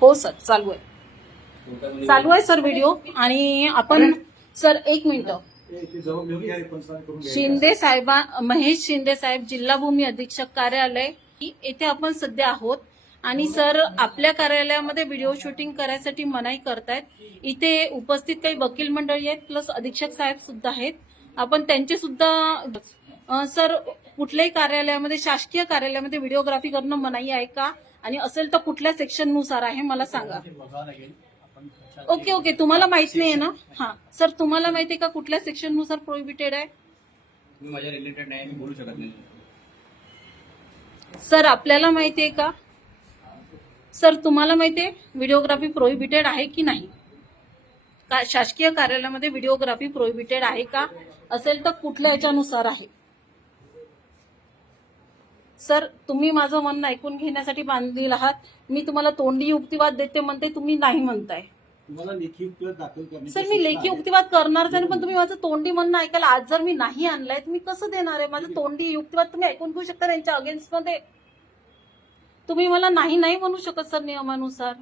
हो सर. चालू आहे. चालू आहे सर व्हिडिओ. आणि आपण सर एक मिनिट. शिंदे साहेबा महेश शिंदे साहेब जिल्हा भूमी अधीक्षक कार्यालय. येथे आपण सध्या आहोत. आणि सर आपल्या कार्यालयामध्ये व्हिडिओ शूटिंग करायसाठी मनाई करतायत. इथे उपस्थित काही वकील मंडळी आहेत प्लस अधीक्षक साहेब सुद्धा आहेत. आपण त्यांचे सुद्धा सर कुठल्याही कार्यालयामध्ये शासकीय कार्यालयामध्ये व्हिडिओग्राफी करणं मनाई आहे का? आणि असेल तर कुठल्या सेक्शननुसार आहे मला सांगा. Okay okay. तुम्हाला माहीत नाही ना? हा. सर तुम्हाला माहिती आहे का कुठल्या सेक्शननुसार प्रोहिबिटेड आहे? तुम्ही माझ्या रिलेटेड नाही मी बोलू शकत नाही. सर आपल्याला माहिती आहे का? सर तुम्हाला माहिती आहे व्हिडिओग्राफी प्रोहिबिटेड आहे की नाही? का शासकीय कार्यालयामध्ये व्हिडिओग्राफी प्रोहिबिटेड आहे का? असेल तर कुठल्या याच्यानुसार आहे? सर तुम्ही माझं म्हणणं ऐकून घेण्यासाठी बांधील आहात. मी तुम्हाला तोंडी युक्तिवाद देते म्हणते तुम्ही नाही म्हणताय. सर मी लेखी. युक्तिवाद करणारच आहे पण तुम्ही माझं तोंडी म्हणणं ऐकायला आज जर मी नाही आणलाय मी कसं देणार आहे? माझं तोंडी युक्तिवाद तुम्ही ऐकून घेऊ शकता त्यांच्या अगेन्स्टमध्ये. तुम्ही मला नाही नाही म्हणू शकत सर नियमानुसार.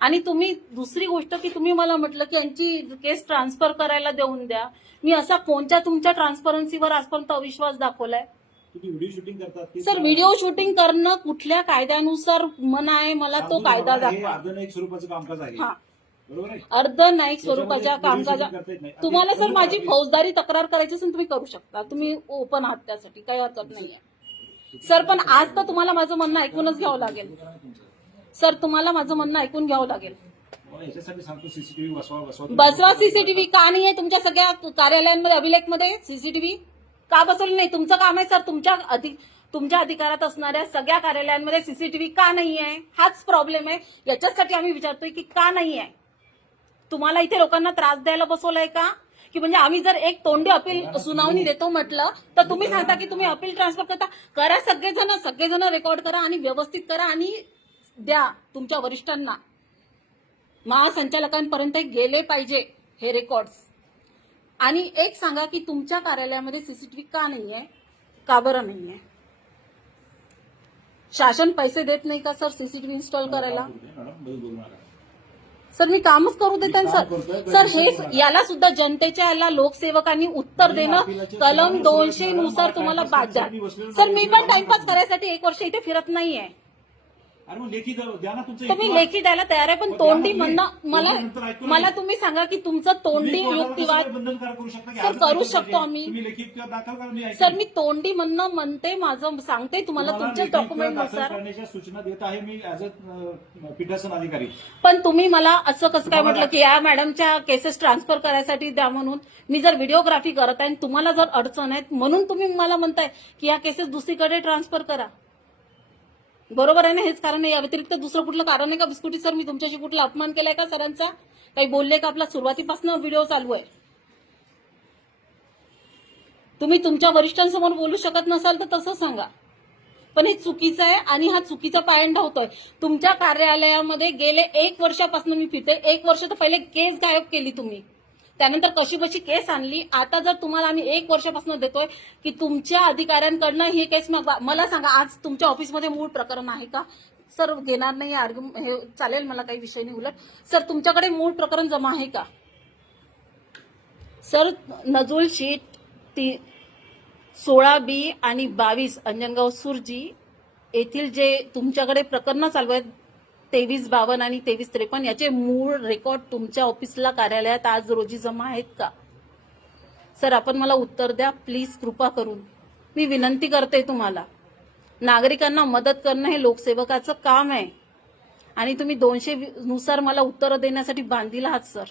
आणि तुम्ही दुसरी गोष्ट की तुम्ही मला म्हटलं की यांची केस ट्रान्सफर करायला देऊन द्या. मी असा कोणत्या तुमच्या ट्रान्सपरन्सीवर आजपर्यंत अविश्वास दाखवलाय? तुम्ही व्हिडिओ शूटिंग करतात ते सर व्हिडिओ शूटिंग करणं कुठल्या कायद्यानुसार मना आहे मला तो कायदा हे दाखवा. अर्धनाईक स्वरूपाचं कामकाज आहे. हा. बरोबर आहे? अर्ध न्यायिक स्वरूपाच्या कामकाजा. तुम्हाला सर माझी फौजदारी तक्रार करायची असेल तुम्ही करू शकता. तुम्ही ओपन आहात त्यासाठी काही हरकत नाहीये. सर पण आज तर तुम्हाला माझं म्हणणं ऐकूनच घ्यावं लागेल. सर तुम्हाला माझं म्हणणं ऐकून घ्यावं लागेल. बसवा बसवा सीसीटीव्ही का नाही आहे तुमच्या सगळ्या कार्यालयांमध्ये अभिलेखमध्ये सीसीटीव्ही का बसवलं नाही? तुमचं काम आहे सर. तुमच्या अधि तुमच्या अधिकारात असणाऱ्या सगळ्या कार्यालयांमध्ये सीसीटीव्ही का नाही आहे हाच प्रॉब्लेम आहे. याच्यासाठी आम्ही विचारतोय की का नाही आहे तुम्हाला इथे लोकांना त्रास द्यायला बसवलाय का? की म्हणजे आम्ही जर एक तोंडी अपील सुनावणी देतो म्हटलं तर तुम्ही सांगता की तुम्ही अपील ट्रान्सफर करता. करा सगळेजण सगळेजण रेकॉर्ड करा आणि व्यवस्थित करा आणि द्या तुमच्या वरिष्ठांना. महासंचालकांपर्यंत गेले पाहिजे हे रेकॉर्ड्स आणि एक सांगा की तुमच्या कार्यालयामध्ये सीसीटीव्ही का नाहीये का बरं नाहीये शासन पैसे देत नाही का सर सीसीटीव्ही इन्स्टॉल करायला सर मी कामच करू देते सर सर नाही. याला सुद्धा जनतेच्या याला लोकसेवकांनी उत्तर देणं कलम दोनशे सुरू नुसार. तुम्हाला बसलेलो सर मी नाही. पण टाइमपास करायसाठी एक वर्ष इथे फिरत नाहीये अरे मग लेखी द्या द्या ना तुमचं तुम्ही युक्तिवाद. लेखी द्यायला तयार आहे पण मग तोंडी द्या ना म्हणणं तुम्ही. मला तोंडी नंतर ऐकून मला घ्या. तुम्ही सांगा की तुमचं तोंडी तुम्ही कोर्टाला युक्तिवाद कसं बंधनकारक करू शकता की सर, करू दाखल शकतो पाहिजे. आम्ही. तुम्ही लेखी उत्तर दाखल करा मी ऐकेन. सर मी तोंडी म्हणणं म्हणते माझं सांगते तुम्हाला तुम्हाला तुमच्या लेखी डॉक्युमेंट दाखलनुसार करण्याच्या सूचना देत आहे मी ऍज अ पीठासन अधिकारी पण तुम्ही मला असं कसं काय म्हटलं की या मॅडमच्या केसेस ट्रान्सफर करायसाठी द्या म्हणून मी जर व्हिडिओग्राफी करत आहे आणि तुम्हाला जर अडचण आहे म्हणून तुम्ही मला म्हणताय की या केसेस दुसरीकडे ट्रान्सफर करा बरोबर आहे ना हेच कारण आहे. या व्यतिरिक्त दुसरं कुठलं कारण आहे का? बिस्कुटी सर मी तुमच्याशी कुठला अपमान केलाय का सरांचा? काही बोलले का? आपला सुरुवातीपासून व्हिडिओ चालू आहे. तुम्ही तुमच्या वरिष्ठांसमोर बोलू शकत नसाल तर तसं सांगा. पण हे चुकीचं आहे आणि हा चुकीचा पायंडा होतोय. तुमच्या कार्यालयामध्ये गेले एक वर्षापासून मी फिरते एक वर्ष तर पहिले केस गायब केली तुम्ही. त्यानंतर कशी बशी केस आणली? आता जर तुम्हाला आम्ही एक वर्षापासून देतोय की तुमच्या अधिकाऱ्यांकडनं ही केस मला सांगा आज तुमच्या ऑफिसमध्ये मूळ प्रकरण आहे का? सर घेणार नाही आर्ग्यु हे चालेल मला काही विषय नाही उलट. सर तुमच्याकडे मूळ प्रकरण जमा आहे का? सर नजुल शीट ती सोळा बी आणि बावीस अंजनगाव सुरजी येथील जे तुमच्याकडे प्रकरणं चालू आहेत तेवीस बावन्न आणि तेवीस त्रेपन्न याचे मूळ रेकॉर्ड तुमच्या ऑफिसला कार्यालयात आज रोजी जमा आहेत का? सर आपण मला उत्तर द्या. प्लीज कृपा करून. मी विनंती करते तुम्हाला. नागरिकांना मदत करणं हे लोकसेवकाचं काम आहे. आणि तुम्ही दोनशे नुसार मला उत्तरं देण्यासाठी बांधील आहात सर.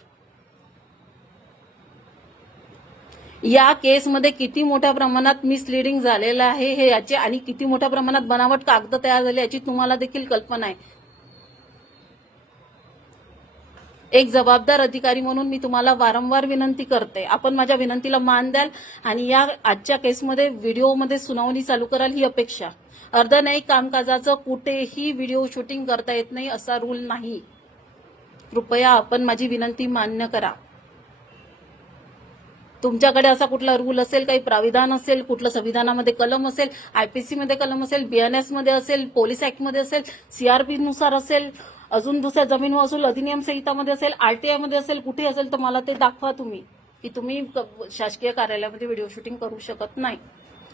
या केसमध्ये किती मोठ्या प्रमाणात मिसलिडिंग झालेलं आहे हे याचे आणि किती मोठ्या प्रमाणात बनावट कागद तयार झाले याची तुम्हाला देखील कल्पना आहे. एक जबाबदार अधिकारी म्हणून मी तुम्हाला वारंवार विनंती करते. आपण माझ्या विनंतीला मान द्याल आणि या आजच्या केसमध्ये व्हिडिओमध्ये सुनावणी चालू कराल ही अपेक्षा. अर्धन्यायिक कामकाजाचं कुठेही व्हिडिओ शूटिंग करता येत नाही असा रूल नाही. कृपया आपण माझी विनंती मान्य करा. तुमच्याकडे असा कुठला रूल असेल काही प्राविधान असेल कुठलं संविधानामध्ये कलम असेल आयपीसी मध्ये कलम असेल बीएनएसमध्ये असेल पोलीस ऍक्टमध्ये असेल सीआरपी नुसार असेल अजून दुसऱ्या जमीन महसूल अधिनियम संहितामध्ये असेल आरटीआयमध्ये असेल कुठे असेल तर मला ते दाखवा तुम्ही. की तुम्ही शासकीय कार्यालयामध्ये व्हिडिओ शूटिंग करू शकत नाही.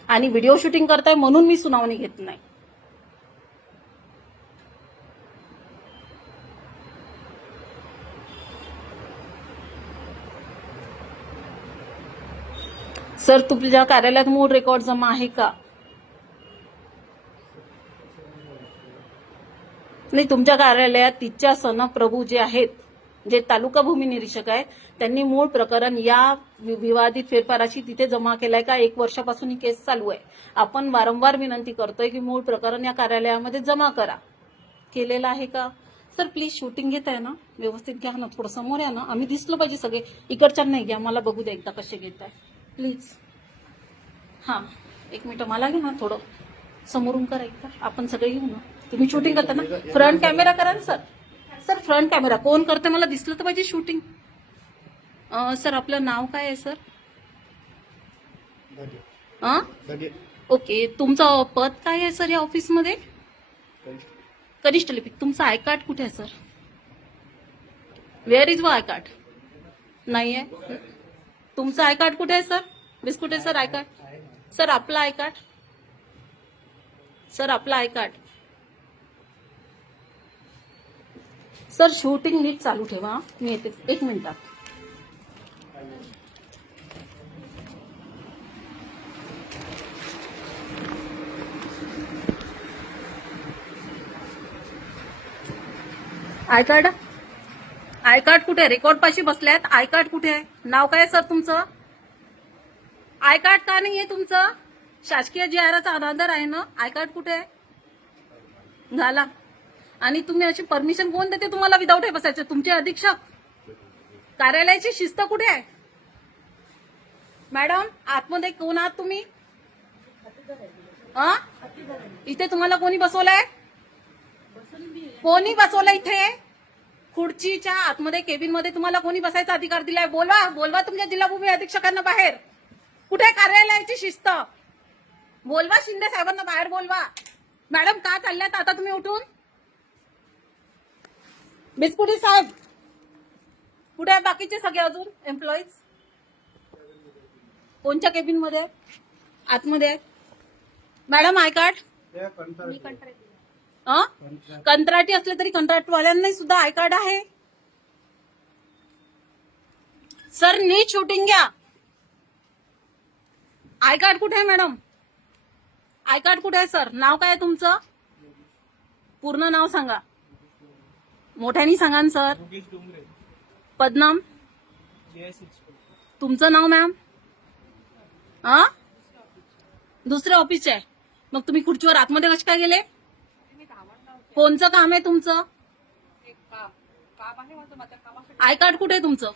आणि व्हिडिओ शूटिंग करताय म्हणून मी सुनावणी घेत नाही. सर तुमच्या कार्यालयात मूळ रेकॉर्ड जमा आहे का? नाही तुमच्या कार्यालयात तिच्या सनप्रभू जे आहेत जे तालुका भूमी निरीक्षक आहेत त्यांनी मूळ प्रकरण या वि- विवादित फेरफाराशी तिथे जमा केलाय का? एक वर्षापासून ही केस चालू आहे. आपण वारंवार विनंती करतोय की मूळ प्रकरण या कार्यालयामध्ये जमा करा. केलेलं आहे का? सर प्लीज शूटिंग घेत आहे ना? व्यवस्थित घ्या ना थोडं समोर या ना. आम्ही दिसलो पाहिजे सगळे. इकडच्या नाही घ्या मला बघू द्या एकदा कसे घेत आहे. प्लीज हां एक मिनटं मला घ्या ना थोडं. समोरून करा एकदा. आपण सगळे घेऊ ना. तुम्ही शूटिंग करता ना फ्रंट कॅमेरा करा ना सर सर फ्रंट कॅमेरा कोण करते मला दिसलं तर पाहिजे शूटिंग सर आपलं नाव काय आहे सर? ओके. तुमचं पद काय आहे सर या ऑफिसमध्ये कनिष्ठ लिपिक तुमचं आय कार्ड कुठे आहे सर वेअर इज व आय कार्ड नाही आहे तुमचं आय कार्ड कुठे आहे सर बिस्कुट आहे सर आय कार्ड सर आपलं आय कार्ड सर आपलं आय कार्ड सर शूटिंग नीट चालू ठेवा. मी येते. एक मिनिटात आय कार्ड? आय कार्ड कुठे? रेकॉर्ड पाशी बसल्यात. आय कार्ड कुठे आहे? नाव काय आहे सर तुमचं? आय कार्ड का आहे तुमचं? शासकीय जी आराचा अनादर आहे ना? आय कार्ड कुठे आहे? घाला आणि तुम्ही अशी परमिशन कोण देते? तुम्हाला विदाऊट हे बसायचं. तुमचे अधीक्षक. कार्यालयाची शिस्त कुठे आहे? मॅडम आतमध्ये कोण आहात तुम्ही? इथे तुम्हाला कोणी बसवलंय? कोणी बसवलं इथे? खुर्चीच्या आतमध्ये केबिनमध्ये तुम्हाला कोणी बसायचा अधिकार दिलाय? बोलवा. बोलवा तुमच्या जिल्हा भूमी अधीक्षकांना बाहेर. कुठे आहे कार्यालयाची शिस्त? बोलवा शिंदे साहेबांना बाहेर बोलवा. मॅडम का चालल्यात आता तुम्ही उठून? बिस्कुटी साहेब. कुठे आहे बाकीचे सगळे अजून? एम्प्लॉईज कोणत्या केबिनमध्ये? आतमध्ये मॅडम आय कार्ड? कंत्राटी. असले तरी कंत्राटवाल्यांनाही सुद्धा आय कार्ड आहे. सर नीट शूटिंग घ्या. आय कार्ड कुठे आहे मॅडम आय कार्ड कुठे आहे सर नाव काय आहे तुमचं? पूर्ण नाव सांगा. मोठ्यानी सांगा ना सर. पदनाम तुमचं नाव मॅम? हा दुसऱ्या ऑफिसचे आहे. मग तुम्ही खुर्चीवर आतमध्ये कसे काय गेले? कोणचं काम आहे तुमचं? आय कार्ड कुठे आहे तुमचं?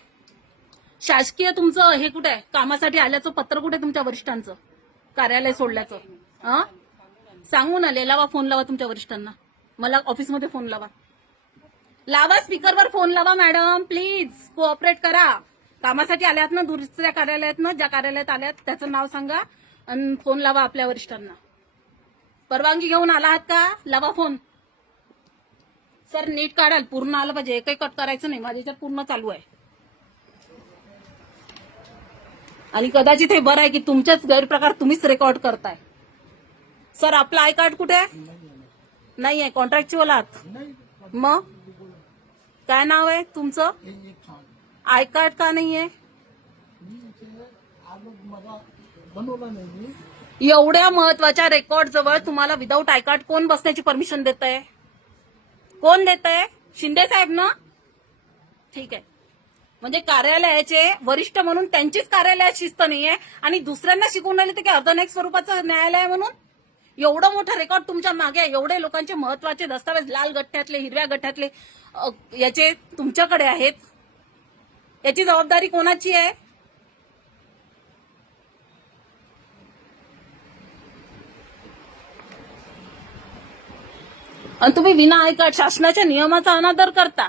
शासकीय तुमचं हे कुठे आहे? कामासाठी आल्याचं पत्र कुठे तुमच्या वरिष्ठांचं? कार्यालय सोडल्याचं. हं? सांगून आले. लावा फोन लावा तुमच्या वरिष्ठांना. मला ऑफिसमध्ये फोन लावा. लावा स्पीकरवर फोन लावा मॅडम. प्लीज कोऑपरेट करा. कामासाठी आल्यात ना दुसऱ्या कार्यालयात ना ज्या कार्यालयात आल्यात त्याचं नाव सांगा आणि फोन लावा आपल्या वरिष्ठांना. परवानगी घेऊन आला आहात का? लावा फोन. सर नीट काढाल. पूर्ण आलं पाहिजे. एकही कट करायचं नाही. माझ्या याच्यात पूर्ण चालू आहे. आणि कदाचित हे बरं आहे की तुमचेच गैरप्रकार तुम्हीच रेकॉर्ड करताय. सर आपलं आय कार्ड कुठे आहे? नाही आहे कॉन्ट्रॅक्च्युअल आहात मग? काय नाव आहे तुमचं? आय कार्ड का नाही आहे एवढ्या महत्त्वाच्या रेकॉर्ड जवळ तुम्हाला विदाऊट आय कार्ड कोण बसण्याची परमिशन देत आहे? कोण देत आहे? शिंदे साहेब ना? ठीक आहे. म्हणजे कार्यालयाचे वरिष्ठ म्हणून त्यांचीच कार्यालयात शिस्त नाहीये आणि दुसऱ्यांना शिकवून राहिले ते की अर्धनाईक स्वरूपाचं न्यायालय म्हणून? एवढं मोठा रेकॉर्ड तुमच्या मागे एवढे लोकांचे महत्त्वाचे दस्तावेज लाल गठ्ठ्यातले हिरव्या गठ्ठ्यातले याचे तुमच्याकडे आहेत. याची जबाबदारी कोणाची आहे? आणि तुम्ही विना ऐकत शासनाच्या नियमाचा अनादर करता.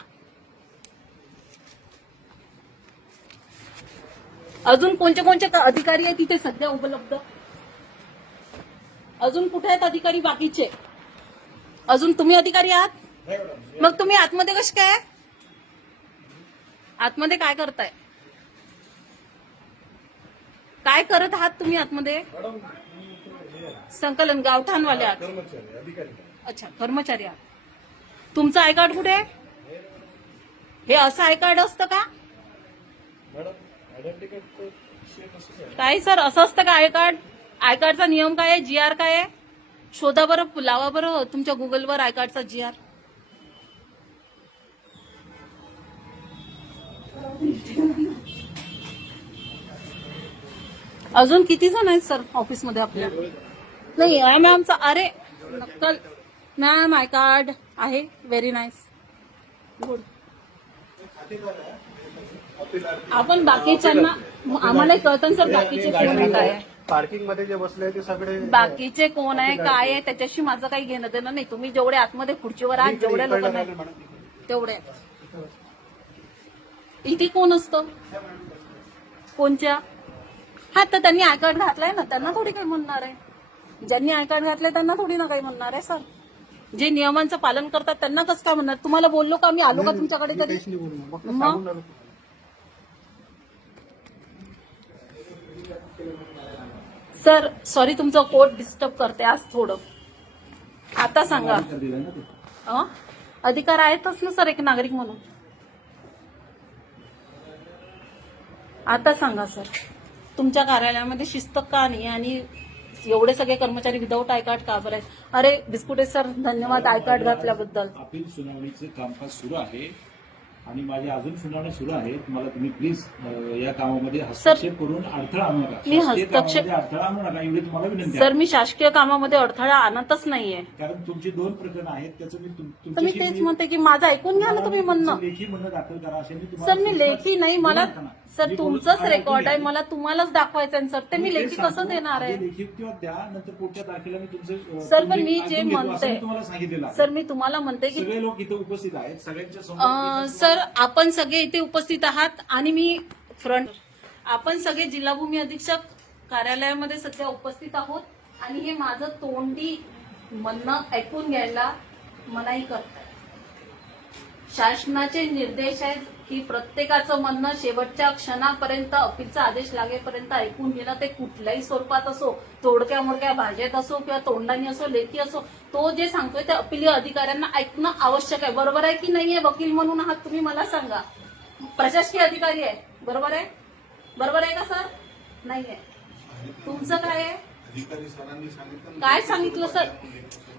अजून कोणते कोणते अधिकारी आहेत तिथे सध्या उपलब्ध? अजून कुठे आहेत अधिकारी बाकीचे? अजून तुम्ही अधिकारी आहात? मग तुम्ही आतमध्ये कश काय? आतमध्ये काय करताय? काय करत आहात तुम्ही आतमध्ये? संकलन गावठाणवाले आहात. अच्छा कर्मचारी आहात. तुमचं आय कार्ड कुठे? आहे हे असं आय कार्ड असतं का? काय सर असं असतं का आय कार्ड? आय कार्डचा नियम काय आहे? जी आर काय आहे? शोधा बरं लावा बरं तुमच्या गुगलवर आय कार्डचा जी आर अजून किती जण आहेत सर ऑफिसमध्ये आपल्या? नाही आहे मॅमचा अरे नक्कल. मॅम आय कार्ड आहे व्हेरी नाईस गुड आपण बाकीच्यांना आम्हाला कळतं सर बाकीचे फोन काय आहे. पार्किंगमध्ये जे बसले ते सगळे बाकीचे कोण आहे काय आहे त्याच्याशी माझं काही घेणं देणं नाही. तुम्ही जेवढे आतमध्ये खुर्चीवर आहात जेवढ्या लोक नाही तेवढे इथे कोण असतं? कोणच्या? हा तर त्यांनी आय कार्ड घातलाय ना त्यांना थोडी काही म्हणणार आहे. ज्यांनी आय कार्ड घातलंय त्यांना थोडी ना काही म्हणणार आहे सर. जे नियमांचं पालन करतात त्यांना कसं काय म्हणणार? तुम्हाला बोललो का? मी आलो का तुमच्याकडे कधी? मग? सांगून राहिलो. सर सॉरी तुमचं कोट डिस्टर्ब करते आज थोडं. आता सांगा. दिलं अधिकार आहेतच ना सर एक नागरिक म्हणून. आता सांगा सर. तुमच्या कार्यालयामध्ये शिस्त का नाही आणि एवढे सगळे कर्मचारी विदाऊट आय कार्ड का बरं आहेत? अरे बिस्कुटे सर धन्यवाद आय कार्ड घातल्याबद्दल. अपील सुनावणीचे कामकाज सुरू आहे. आणि माझी अजून सुनावणी सुरू आहे मला तुम्ही प्लीज या कामामध्ये हस्तक्षेप करून अडथळा आणू नका. मी शासकीय हस्तक्षेप- कामामध्ये अडथळा आणू नका एवढी तुम्हाला विनंती सर आहे मी शासकीय कामामध्ये अडथळा आणतच नाहीये. कारण तुमची दोन प्रकरण आहेत त्याचं मी तुम- तर मी तुमच्याशी तेच मी- म्हणते की माझं ऐकून घ्या ना तुम्ही म्हणणं. तुमचं लेखी म्हणणं दाखल करा असे मी तुम्हाला सर मी सूचना- लेखी नाही मला बोलू नका ना. सर मी बोलू- तुमचंच रेकॉर्ड आहे मला तुम्हालाच दाखवायचं आहे सर. ते मी लेखी सांगतो. कसं देणार आहे? लेखी किंवा द्या नंतर पुढच्या तारखेला मी तुमचं अ, सर, पण तुम्ही मी ऐकून जे घेतो असं म्हणते- मी तुम्हाला सांगितलेलं आहे. सर मी तुम्हाला म्हणते की सगळे लोक इथे उपस्थित आहेत सगळ्यांच्या अं, सर आपण सगळे इथे उपस्थित आहात आणि मी फ्रंट आपण सगळे जिल्हाभूमी अधीक्षक कार्यालयामध्ये सध्या उपस्थित आहोत आणि हे माझं तोंडी म्हणणं ऐकून घ्यायला मनाई करत शासनाचे निर्देश आहेत की प्रत्येकाचं म्हणणं शेवटच्या क्षणापर्यंत अपीलचा आदेश लागेपर्यंत ऐकून घेणं ते कुठल्याही स्वरूपात असो तोडक्या मोडक्या भाषेत असो किंवा तोंडाने असो लेखी असो तो जे सांगतोय ते अपीलीय अधिकाऱ्यांना ऐकणं आवश्यक आहे. बरोबर आहे की नाहीये वकील म्हणून आहात तुम्ही मला सांगा? प्रशासकीय अधिकारी आहे. बरोबर आहे? बरोबर आहे का सर? नाहीये. तुमचं काय आहे? काय सांगितलं सर?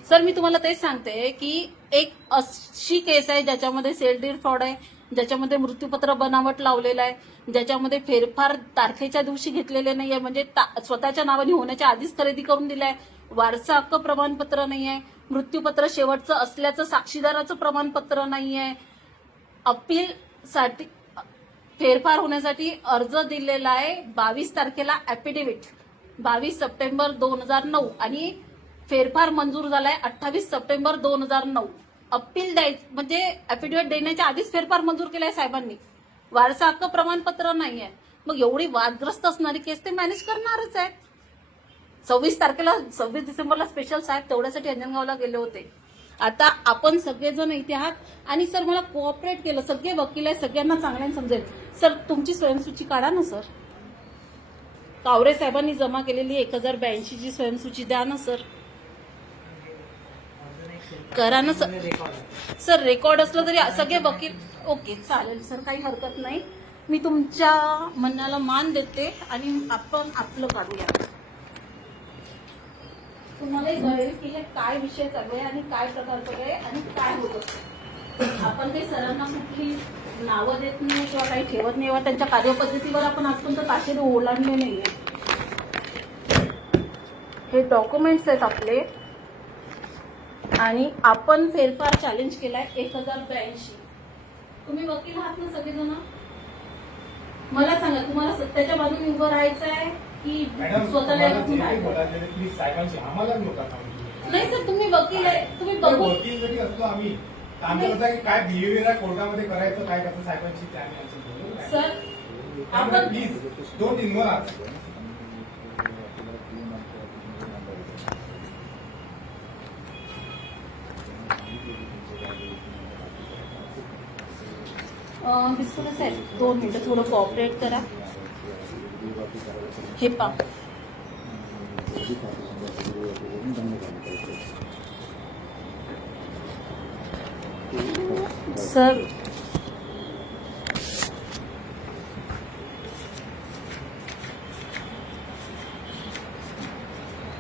सर मी तुम्हाला तेच सांगते की एक अशी केस आहे ज्याच्यामध्ये सेल डीड फ्रॉड आहे. ज्याच्यामध्ये मृत्यूपत्र बनावट लावलेलं आहे ज्याच्यामध्ये फेरफार तारखेच्या दिवशी घेतलेले नाहीये म्हणजे ता- स्वतःच्या नावाने होण्याच्या आधीच खरेदी करून दिलाय. वारसा हक्क प्रमाणपत्र नाहीये मृत्यूपत्र शेवटचं असल्याचं साक्षीदाराचं प्रमाणपत्र नाहीये. अपील साठी फेरफार होण्यासाठी अर्ज दिलेला आहे बावीस तारखेला ऍफिडेव्हिट बावीस सप्टेंबर दोन हजार नऊ आणि फेरफार मंजूर झालाय अठ्ठावीस सप्टेंबर दोन हजार नऊ. अपील द्यायचं म्हणजे अफिडेव्हिट देण्याच्या आधीच फेरफार मंजूर केलाय साहेबांनी. वारसा हक्क प्रमाणपत्र नाहीये. मग एवढी वादग्रस्त असणारी केस ते मॅनेज करणारच आहेत. सव्वीस तारखेला सव्वीस डिसेंबरला स्पेशल साहेब तेवढ्यासाठी अंजनगावला गेले होते. आता आपण सगळेजण इथे आहात. आणि सर मला कोऑपरेट केलं. सगळे वकील आहे सगळ्यांना चांगल्याने समजेल. सर तुमची स्वयंसूची काढा ना सर. कावरे साहेबांनी जमा केलेली एक हजार ब्याऐंशीची स्वयंसूची द्या ना सर. करा ना सर. सर रेकॉर्ड असलं तरी सगळे वकील ओके चालेल सर काही हरकत नाही. मी तुमच्या म्हणण्याला मान देते आणि आपण आपलं काढूया. तुम्हाला कळेल की हे काय विषय चालू आहे आणि काय प्रकार चालू आहे आणि काय होत असतं? आपण काही सरांना कुठली नावं देत नाही किंवा काही ठेवत नाही किंवा त्यांच्या कार्यपद्धतीवर आपण आजपर्यंत ताशेरे ओलांडले नाहीये. हे डॉक्युमेंट्स आहेत आपले. आणि आपण फेरफार चॅलेंज केलाय एक हजार ब्याऐंशी. तुम्ही वकील आहात ना सगळेजण? मला सांगा तुम्हाला सत्याच्या बाजूने उभं राहायचं आहे? की स्वतःला. नाही सर तुम्ही वकील आहे. तुम्ही वकील जरी असलो आम्ही काय बिहेवियर आहे कोर्टामध्ये करायचं काय कसं काय? सर आपण प्लीज डोंट इग्नोर आम्ही साहेब दोन मिनटं थोडं कॉपरेट करा. हे पा. सर.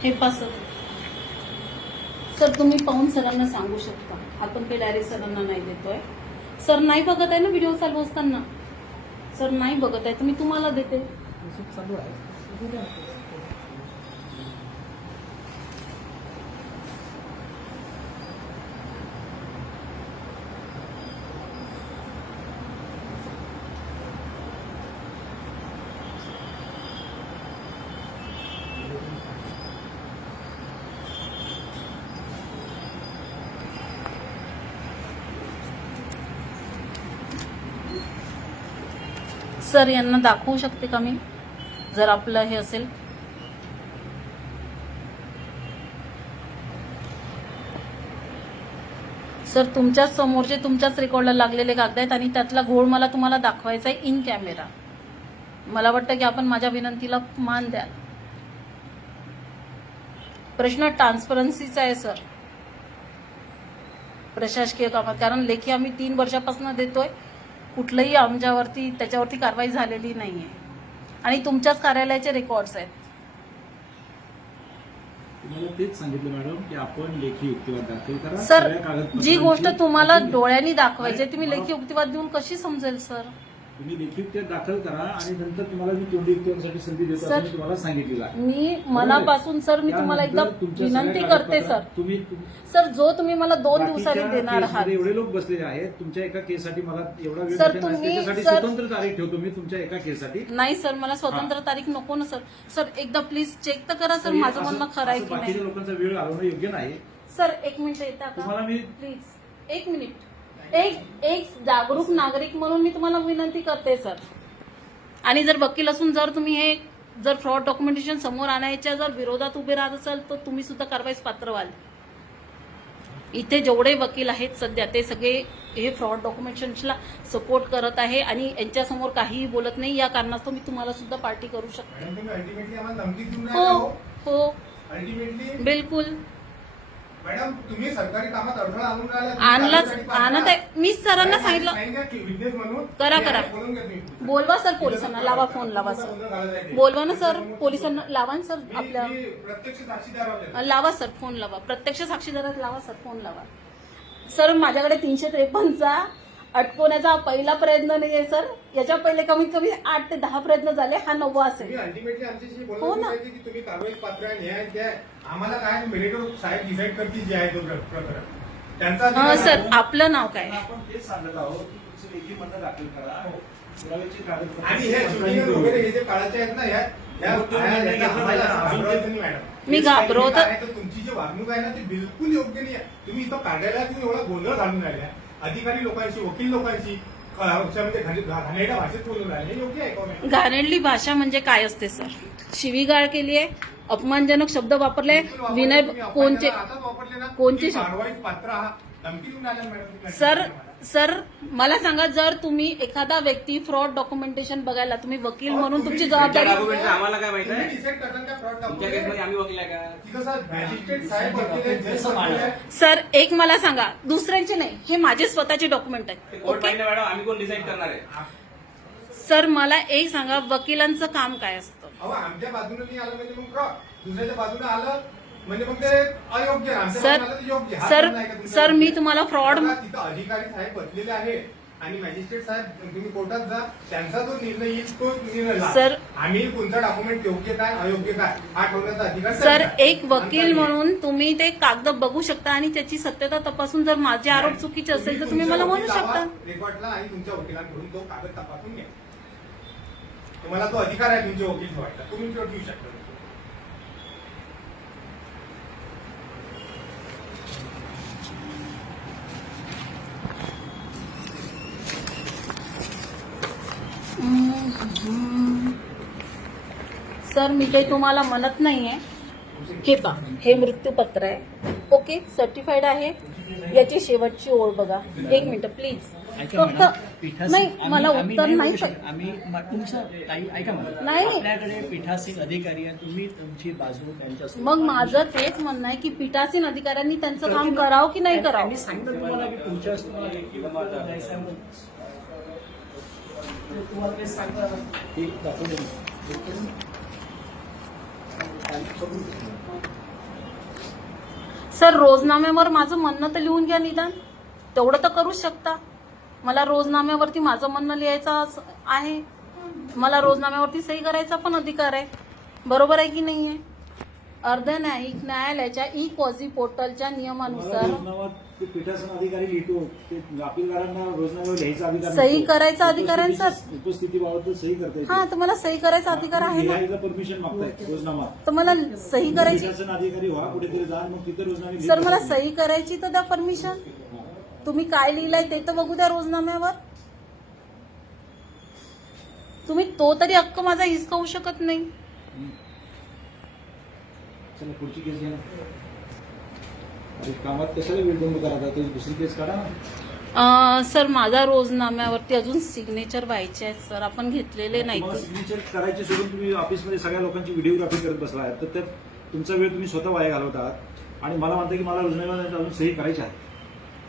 हे पा सर. सर तुम्ही पाहून सरांना सांगू शकता. आपण काही डायरेक्ट सरांना नाही देतोय. सर नाही बघत आहे ना व्हिडिओ चालू असताना. सर नाही बघत आहे तर मी तुम्हाला देते. चालू आहे. सर यांना दाखवू शकते का मी? जर आपलं हे असेल. सर तुमच्याच समोरचे तुमच्याच रेकॉर्डला लागलेले कागद आहेत आणि त्यातला घोळ मला तुम्हाला दाखवायचा आहे इन कॅमेरा मला वाटतं की आपण माझ्या विनंतीला मान द्याल. प्रश्न ट्रान्सपरन्सीचा आहे सर. प्रशासकीय कामात. कारण लेखी आम्ही तीन वर्षापासून देतोय. कुठलंही आमच्यावरती त्याच्यावरती कारवाई झालेली नाहीये. आणि तुमच्याच कार्यालयाचे रेकॉर्ड्स आहेत. तुम्हाला तेच सांगितलं मॅडम की आपण लेखी युक्तिवाद दाखल करा सर जी गोष्ट तुम्हाला डोळ्यांनी दाखवायची आहे, तुम्ही लेखी युक्तिवाद देऊन कशी समजेल सर? तुम्ही लेखी युक्तिवाद दाखल करा आणि नंतर तुम्हाला मी तोंडी युक्तिवादासाठी संधी देतो सर, असं मी तुम्हाला सांगितलेलं आहे. मी मनापासून सर मी तुम्हाला एकदा त्यानंतर तुमच्या सगळ्या विनंती करते कागदपत्रात सर. तुम्ही सर जो तुम्ही मला दोन बाकीच्या दिवसांनी देणार आहात. एवढे लोक बसलेले आहेत तुमच्या एका केससाठी मला एवढा वेळ सर, नाही. तुम्ही- त्याच्यासाठी सर- स्वतंत्र तारीख ठेवतो मी तुमच्या एका केससाठी. नाही सर मला स्वतंत्र तारीख नको ना सर. सर एकदा प्लीज चेक तर करा सर माझं असं- म्हणणं खरं आहे असं की बाकीच्या नाही. लोकांचा वेळ घालवणं योग्य नाही. सर एक मिनिट येता का? तुम्हाला मी प्लीज एक मिनिट. एक एक जागरूक नागरिक म्हणून मी तुम्हाला विनंती करते सर. आणि जर वकील असून जर तुम्ही हे जर फ्रॉड डॉक्युमेंटेशन समोर आणायच्या जर विरोधात उभे राहत असाल तर तुम्ही सुद्धा कारवाईस पात्र व्हाल. इथे जेवढे वकील आहेत सध्या ते सगळे हे फ्रॉड डॉक्युमेंटेशनला सपोर्ट करत आहे आणि यांच्यासमोर काहीही बोलत नाही. या कारणास्तव मी तुम्हाला सुद्धा पार्टी करू शकते. हो हो. हो. बिलकुल. मॅडम तुम्ही सरकारी कामात अडथळा आणून राहिला आणलाच. आणत आहे मीच सरांना सांगितलं. म्हणून. करा, करा. बोलून घ्या तुम्ही. बोलवा सर पोलिसांना. लावा फोन लावा सर. बोलवा ना सर. पोलिसांना लावा ना सर मी- आपल्या मी प्रत्यक्ष साक्षीदार आहोत लावा सर फोन लावा. प्रत्यक्ष साक्षीदारात लावा सर फोन लावा. सर माझ्याकडे तीनशे त्रेपन्नचा अटकवण्याचा हा पहिला प्रयत्न नाहीये सर. याच्या पहिले कमीत कमी आठ ते दहा प्रयत्न झाले हा नववा असेल. तुम्ही अल्टिमेटली आमच्याशी हो बोलत ना. की तुम्ही कारवाई पात्र आहे न्याय द्या. आम्हाला काय मेडिकल साहेब डिसाईड करतील जे आहे तो प्र- प्रकरण. त्यांचा हा अधिकार सर आहे. आपलं नाव काय? आपण तेच सांगत आहोत की तुमचं लेखी म्हणणं दाखल करा. पुराव्याची कागदपत्रं आणि हे शूटिंग वगैरे हे जे काळाचे आहेत ना ह्या ह्या- हो, तो ह्या- निर्णय ह्या- घेतला आम्हाला पाहिजे. घाबरवायचं नाही, मॅडम मी घाबरवत काय आहे तर तुमची जी वागणूक आहे ना ती बिलकुल योग्य नाही आहे. तुम्ही इथं कार्यालयात येऊन एवढा गोंधळ घालून राहिल्या अधिकारी लोकांशी वकील लोकांशी अ, ह्याच्यामध्ये घाणे- घाणेरड्या भाषेत बोलून राहिले हे योग्य आहे का मॅडम? घाणेरडी भाषा म्हणजे काय असते सर शिवीगाळ केली आहे अपमानजनक शब्द वापरले बिलकुल वापरले विनय. आपण कोणचे त्याला आताच वापरले ना कोणते की शब्द? कारवाईत पात्र आहात धमकी देऊन राहिल्या मॅडम तुम्ही. सर सर मला सांगा जर तुम्ही एखादा व्यक्ती फ्रॉड डॉक्युमेंटेशन बघायला तुम्ही वकील म्हणून तुमची तुमच्या जबाबदारी डॉक्युमेंटचं आम्हाला काय माहीत आहे? तुमच्या केसमध्ये आम्ही वकील आहे का? तिथं सर एक मला सांगा दुसऱ्यांचे नाही हे माझे स्वतःचे डॉक्युमेंट ते आहेत कोर्ट ओके? पाहिजे मॅडम? आम्ही कोण डिसाईड करणार आहे? सर मला एक सांगा वकिलांचं काम काय असतं? अहो आमच्या बाजूने नाही आलं म्हणजे मग. दुसऱ्याच्या बाजूने आलं म्हणजे मग ते अयोग्य आमच्या सर हा सर निर्णय आहे का तुमचा? सर मी तुम्हाला फ्रॉड तिथं अधिकारी साहेब बसलेले आहे आणि मॅजिस्ट्रेट साहेब तुम्ही कोर्टात जा त्यांचा जो निर्णय येईल तो निर्णय लावा. सर- आम्ही कोणता डॉक्युमेंट योग्य काय अयोग्य काय हा ठेवण्याचा अधिकार सर त्यांचा. एक वकील नाही. म्हणून तुम्ही ते कागद बघू शकता आणि त्याची सत्यता तपासून जर माझे आरोप चुकीचे असेल तर तुम्ही मला म्हणू तुमच्या शकता रेकॉर्डला आणि तुमच्या वकिलांकडून तो कागद तपासून घ्या तुम्हाला तो अधिकार आहे तुमचे वकील ठेवायचा तुम्ही तो घेऊ शकता सर मी काही तुम्हाला म्हणत नाहीये. हे पा हे मृत्यूपत्र आहे. ओके सर्टिफाईड आहे. याची शेवटची ओळ बघा. एक मिनिट प्लीज फक्त नाही मला उत्तर नाही नाही बोलू शकत. पाहिजे. आम्ही म- तुमचं ताई ऐका मॅडम. नाही, नाही. आपल्याकडे पीठासीन अधिकारी आहे. तुम्ही तुमची बाजू त्यांच्या मग माझं तेच म्हणणं आहे की पीठासीन अधिकाऱ्यांनी त्यांचं काम करावं की नाही करावं? सांगितलं तुम्हाला की पुढच्या वेळेस तुम्हाला लेखी तुम्हाला द्यायचं आहे म्हणून. ते तुम्हाला काही सांगता ते दाखवून द्या. सर रोजनाम्यावर माझं म्हणणं तर लिहून घ्या निदान. तेवढं तर करूच शकता. मला रोजनाम्यावरती माझं म्हणणं लिहायचं आहे. मला रोजनाम्यावरती सही करायचा पण अधिकार आहे. बरोबर आहे की नाही आहे अर्ध न्यायिक न्यायालयाच्या ई पॉझी पोर्टलच्या नियमानुसार रोजनामा ते पीठासन अधिकारी लिहितो ते अपीलदारांना रोजनामा लिहायचा अधिकार सही नसतो. करायचा अधिकार आहे, उपस्थितीबाबत सही करता येते. हा तर मला सही करायचा अधिकार आहे ना? परमिशन रोजनामा तर मला सही करायची पीठासन अधिकारी व्हा कुठेतरी जा आणि मग तिथे रोजनामे लिहित सर मला बसा. सही करायची तर द्या परमिशन तुम्ही काय लिहिलंय ते तर बघू द्या रोजनाम्यावर. तुम्ही तो तरी हक्क माझा हिसकावू शकत नाही. चला पुढची केस घ्या ना. अरे कामात कशाला दुसरी केस काढा ना. अं, सर माझा रोजनाम्यावरती अजून सिग्नेचर व्हायचे आहेत सर. आपण घेतलेले नाही सिग्नेचर करायचे सोडून तुम्ही ऑफिसमध्ये सगळ्या लोकांची व्हिडिओग्राफी करत बसला आहे तर त्यात तुमचा वेळ तुम्ही स्वतः वाया घालवत आहात. आणि मला म्हणता की मला रोजनामा अजून सही करायची आहे.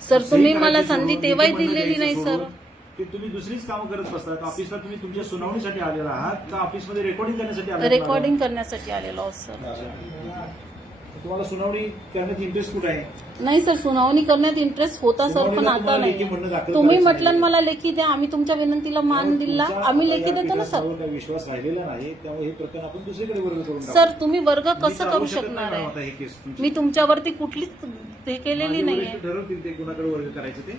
सर तुम्ही मला संधी तेव्हाही दिलेली नाही सर. की तुम्ही दुसरीच कामं करत बसतात ऑफिसला तुम्ही तुमच्या सुनावणीसाठी आलेला आहात का ऑफिसमध्ये रेकॉर्डिंग करण्यासाठी आलेला आहात? रेकॉर्डिंग करण्यासाठी आलेलो आहोत सर. तुम्हाला सुनावणी करण्यात इंटरेस्ट कुठे आहे नाही सर सुनावणी करण्यात इंटरेस्ट होता सर पण सुनावणीला आता तुम्हाला लेखी म्हणणं नाही दाखल तुम्ही करायचं म्हटलं आहे. मला लेखी द्या आम्ही तुमच्या विनंतीला मान दिला तुमचा आम्ही लेखी या देतो ना सर काही विश्वास राहिलेला नाही त्यामुळे हे प्रकरण आपण दुसरीकडे वर्ग करून टाकू. सर तुम्ही वर्ग मी कसं करू शकत शकणार नाही आता आहे हे केस तुमची. मी तुमच्यावरती कुठलीच हे केलेली माझे नाहीये वरिष्ठ ठरवतील ते कुणाकडे वर्ग करायचं ते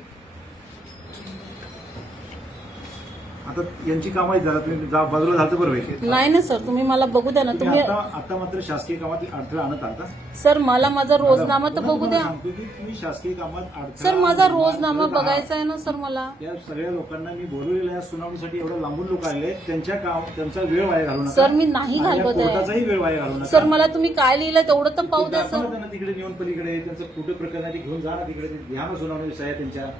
आता यांची कामं आहेत जरा तुम्ही जा- बाजूला झालं तर बरं होईल. नाही ना सर तुम्ही मला बघू द्या ना तुम्ही तुम्ही आता आता मात्र शासकीय कामात अडथळा आणत आहात? सर मला माझा रोजनामा तर पुन्हा बघू तुम्हाला द्या. सांगतो की तुम्ही शासकीय कामात अडथळा सर माझा रोजनामा. बघायचा आहे ना सर मला. या सगळ्या लोकांना मी बोलवलेलं या सुनावणीसाठी एवढं लांबून लोक आले त्यांच्या काम त्यांचा वेळ वाया घालू नका. सर मी नाही आणि या घालवत आहे. कोर्टाचाही वेळ वाया घालू नका. सर मला तुम्ही काय लिहिलं तेवढं तर पाहू द्या दाखवा ना सर. त्यांना तिकडे नेऊन पलीकडे. त्यांचं कुठे प्रकरण आहे ते घेऊन जा ना तिकडे. ते घ्या ना सुनावणी साहेब त्यांच्या.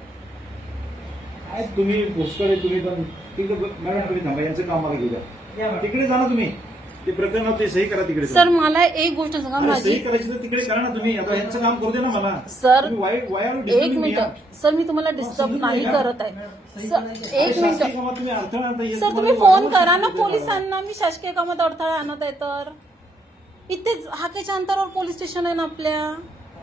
काय तुम्ही भोसकडे तुम्ही पण तिकडे मॅडम तुम्ही थांबा यांचं काम मला घेऊ द्या. तिकडे जा ना तुम्ही. ते प्रकरण ते सही करा तिकडे सर मला एक गोष्ट सांगा अरे माझी सही करायची तर तिकडे करा ना तुम्ही. आता यांचं काम करू दे ना मला. सर, तुम्ही वाय- वायावर एक डिस्टर्ब मिनिट. सर मी तुम्हाला डिस्टर्ब नाही. करत आहे. सर एक शासकीय मिनिट. कामात तुम्ही अडथळा आणता येत सर तुम्ही तुम्हाला फोन वारंवार करा ना सांगितलं पोलिसांना. मी शासकीय कामात अडथळा आणत आहे तर. इथेच हाकेच्या अंतरावर पोलीस स्टेशन आहे ना आपल्या?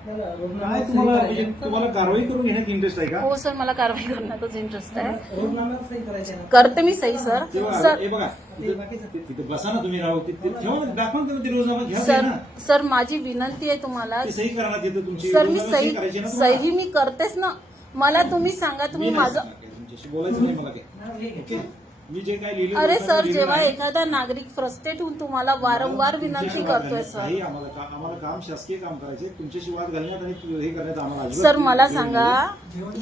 काय तुम्हाला म्हणजे तुम्हाला कारवाई करून घेण्यात इंटरेस्ट आहे का? हो सर मला कारवाई करण्यातच इंटरेस्ट आहे. करते मी सही सर. सर हे बघा तिथे तिथे बसा ना तुम्ही राहू तिथे ठेवा ना दाखवा ना ते रोजनामा घ्या सर ना. सर माझी विनंती आहे तुम्हाला. ती सही करा ना तिथे तुमची सर मी रोजनामा सही करायची ना तुम्हाला. सही मी करतेच ना. मला तुम्ही सांगा तुम्ही मी नाही माझं सांगणार काय तुमच्याशी बोलायचं नाही मला काय ओके मी जे काय लिहिलं अरे सर लिहिलं जेव्हा आहे, एखादा नागरिक फ्रस्ट्रेट होऊन तुम्हाला वारंवार विनंती वाद करतोय सर. नाही आम्हाला का- आम्हाला काम शासकीय काम करायचे तुमच्याशी वाद घालण्यात आणि हे करण्यात आम्हाला अजिबात सर मला सांगा.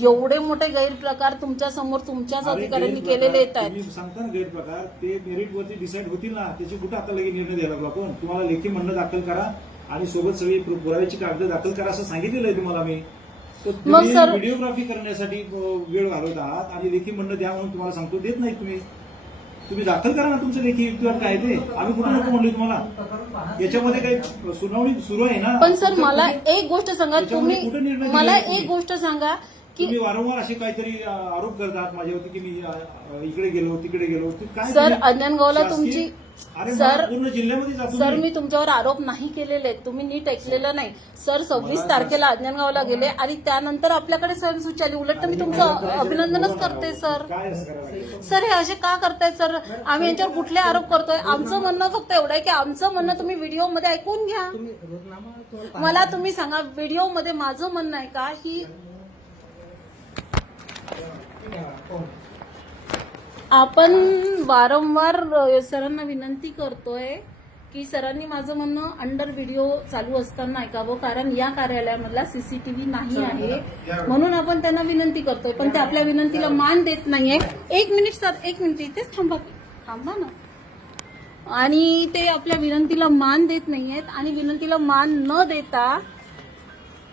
एवढे मोठे गैरप्रकार तुमच्यासमोर तुमच्याच अरे अधिकाऱ्यांनी गैरप्रकार, केलेले येत आहेत. तुम्ही सांगता ना गैरप्रकार ते मेरिट वरती डिसाईड होतील ना. त्याची कुठं आता लगेच निर्णय द्यायला लागलो आपण? तुम्हाला लेखी म्हणणं दाखल करा आणि सोबत सगळी पु- पुराव्याची कागद दाखल करा असं सांगितलेलं आहे तुम्हाला मी. तर तुम्ही सर- व्हिडिओग्राफी करण्यासाठी अ, वेळ घालवत आहात आणि लेखी म्हणणं द्या म्हणून तुम्हाला सांगतो. देत नाही तुम्ही. तुम्ही दाखल करा ना तुमचं लेखी युक्तिवाद काय ते. आम्ही कुठं नको म्हणलो तुम्हाला? याच्यामध्ये काही सुनावणी सुरू आहे ना? पण सर मला एक गोष्ट सांगा तुम्ही मला? एक गोष्ट सांगा तुम्ही वारंवार असे काहीतरी आरोप करतात माझ्यावरती की मी इकडे गेलो तिकडे गेलो. काय सर, शासकीय- तुमची- सर- सर मी तुमच्यावर आरोप नाही केलेले. तुम्ही नीट ऐकलेलं नाही. सर सव्वीस तारखेला अंजनगावला गेले आणि त्यानंतर आपल्याकडे स्वयंसूची आली उलट तर मी तुमचं अभिनंदनच करते सर? सर हे असे का करतायत सर? आम्ही यांच्यावर कुठले आरोप करतोय? आमचं म्हणणं फक्त एवढं आहे की आमचं म्हणणं तुम्ही व्हिडिओमध्ये ऐकून घ्या. मला तुम्ही सांगा व्हिडिओमध्ये माझं म्हणणं आहे का? की आपण वारंवार सरांना विनंती करतोय की सरांनी माझं म्हणणं अंडर व्हिडिओ चालू असताना ऐकावं कारण या कार्यालयामधला सीसीटीव्ही नाही आहे. म्हणून आपण त्यांना विनंती करतोय पण ते आपल्या विनंतीला मान देत नाहीये. एक मिनिट सर एक मिनिट इथेच थांबा. थांबा ना. आणि ते आपल्या विनंतीला मान देत नाहीयेत आणि विनंतीला मान न देता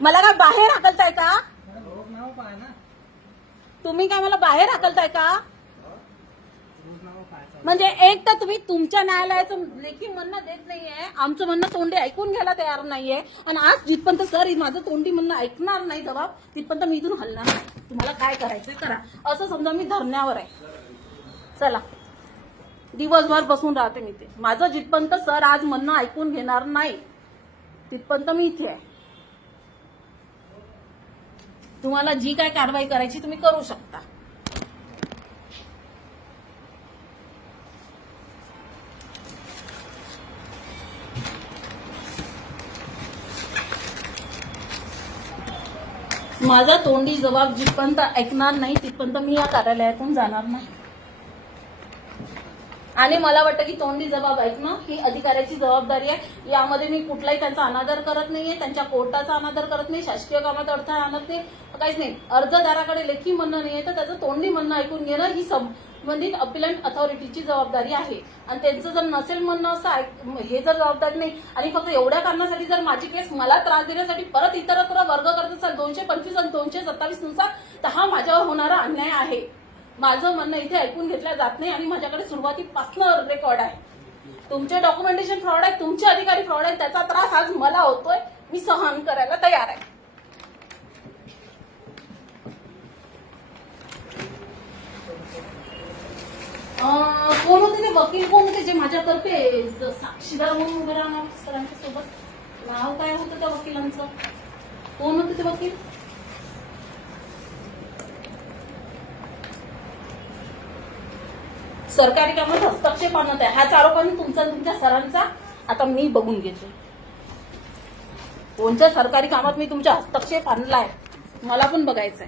मला काय बाहेर हाकलताय का? तुम्ही काय मला बाहेर हाकलताय का? म्हणजे एक तर तुम्ही तुमच्या न्यायालयाचं लेखी म्हणणं देत नाहीये. आमचं म्हणणं तोंडी ऐकून घ्यायला तयार नाहीये. आणि आज जिथपर्यंत सर माझं तोंडी म्हणणं ऐकणार नाही जबाब तिथपर्यंत मी इथून हलणार नाही. तुम्हाला काय करायचंय करा. असं समजा मी धरण्यावर आहे. चला. दिवसभर बसून राहते मी ते. माझं जिथपर्यंत सर आज म्हणणं ऐकून घेणार नाही तिथपर्यंत मी इथे आहे. तुम्हाला जी काय कारवाई करायची तुम्ही करू शकता. माझा तोंडी जबाब जिथपर्यंत ऐकणार नाही तिथपर्यंत मी या कार्यालयातून जाणार नाही. आणि मला वाटतं की तोंडी जबाब ऐकणं ही अधिकाऱ्याची जबाबदारी आहे. यामध्ये मी कुठलाही त्यांचा अनादर करत नाहीये त्यांच्या कोर्टाचा अनादर करत नाही शासकीय कामात अडथळा आणत नाही काहीच नाही. अर्जदाराकडे लेखी म्हणणं नाहीये तर त्याचं तोंडी म्हणणं ऐकून घेणं ही संबंधित अपिलंट अथॉरिटीची जबाबदारी आहे. आणि त्यांचं जर नसेल म्हणणं असं ऐक- हे जर जबाबदारी नाही आणि फक्त एवढ्या कारणासाठी जर माझी केस मला त्रास देण्यासाठी परत इतरत्र वर्ग करत असाल दोनशे पंचवीस आणि दोनशे सत्तावीसनुसार तर हा माझ्यावर होणारा अन्याय आहे. माझं म्हणणं इथे ऐकून घेतलं जात नाही आणि माझ्याकडे सुरुवातीपासून रेकॉर्ड आहे. तुमचे डॉक्युमेंटेशन फ्रॉड आहे तुमचे अधिकारी फ्रॉड आहे त्याचा त्रास आज मला होतोय. मी सहन करायला तयार आहे. कोण होते ते वकील? कोण होते जे माझ्यातर्फे साक्षीदार म्हणून उभे राहणार सरांच्या सोबत? नाव काय होतं त्या वकिलांचं? कोण होते ते वकील? सरकारी कामात हस्तक्षेप आणत आहे. हाच आरोप आहे तुमचा तुमच्या सरांचा. आता मी बघून घेते. कोणत्या सरकारी कामात मी तुमच्या हस्तक्षेप आणलाय? मला पण बघायचंय.